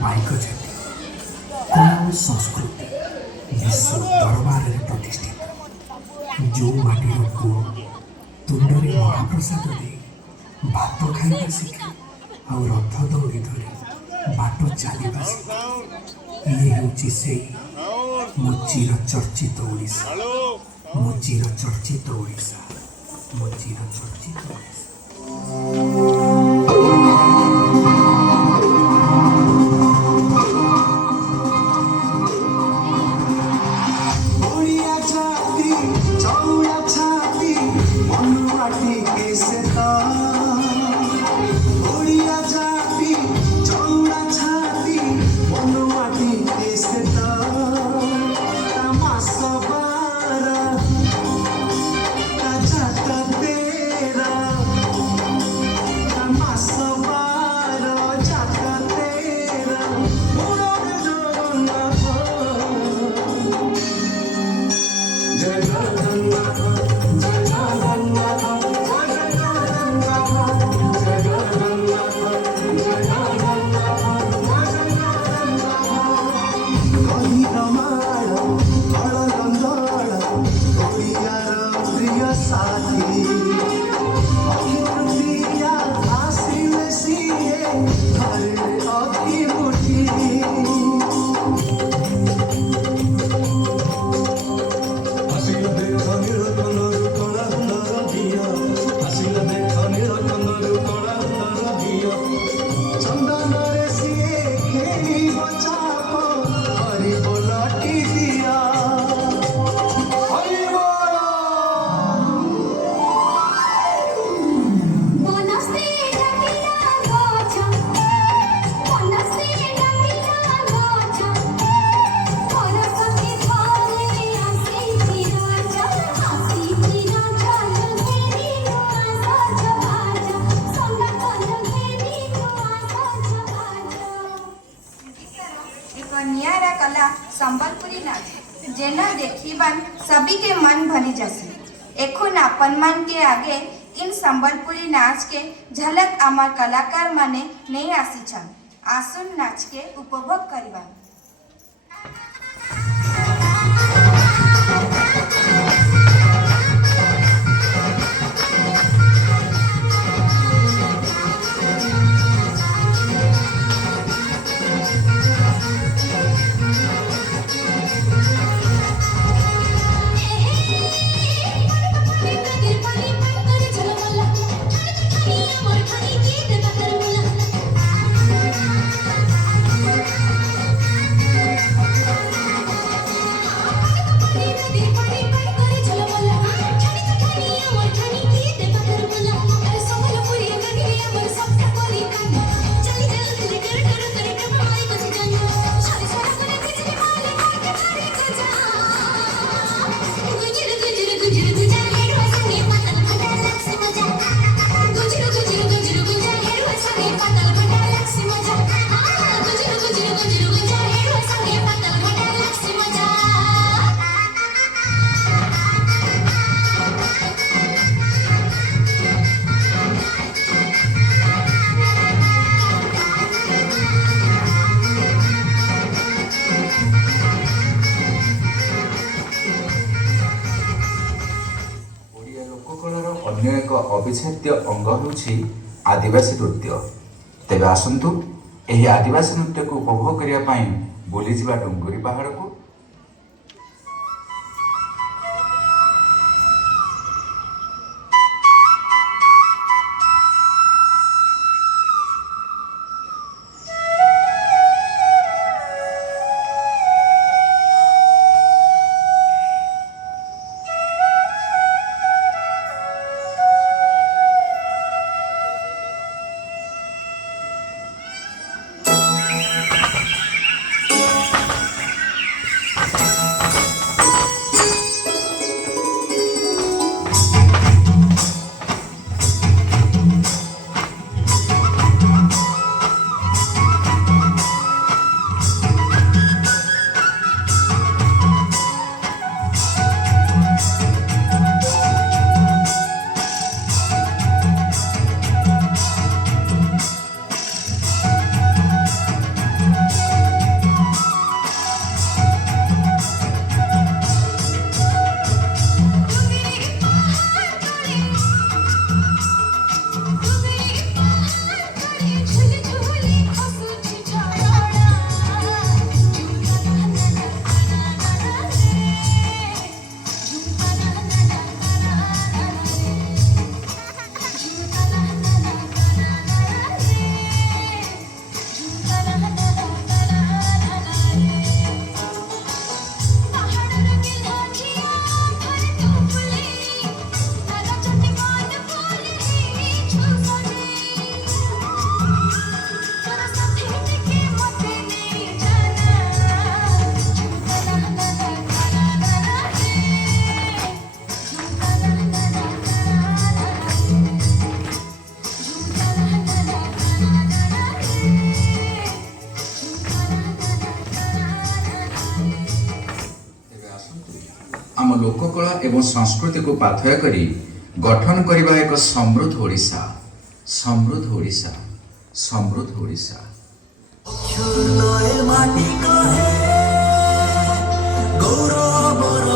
पाइक जाति कला संस्कृति विश्व दरबार में प्रतिष्ठित जो माटीर पुओ तुंडरे महाप्रसाद दे भात खाइबा शिखे आ रथ दौड़ी धरी बाट चलवा शिखे ये हूँ से मो चिर चर्चित ओडिशा मो चिर चर्चित ओडिशा मो चिर चर्चित ओडिशा। संबलपुरी नाच जेना देखीबन सभी के मन भरी जैसे एखुन अपन मन के आगे इन संबलपुरी नाच के झलक आमार कलाकार माने नहीं आसी छन आसुन नाच के उपभोग करिबा। अन्य एक अविच्छेद्य अंग होछि आदिवासी नृत्य। तेबे आसंतु एही आदिवासी नृत्य को उपभोग करिया पई बुली जिबा डुंगरी पहाड़ को। ଲୋକକଳା ଏବଂ ସଂସ୍କୃତିକୁ ପାଥେୟ କରି ଗଠନ କରିବା ଏକ ସମୃଦ୍ଧ ଓଡ଼ିଶା, ସମୃଦ୍ଧ ଓଡ଼ିଶା, ସମୃଦ୍ଧ ଓଡ଼ିଶା। মাটি কহে গৌরবর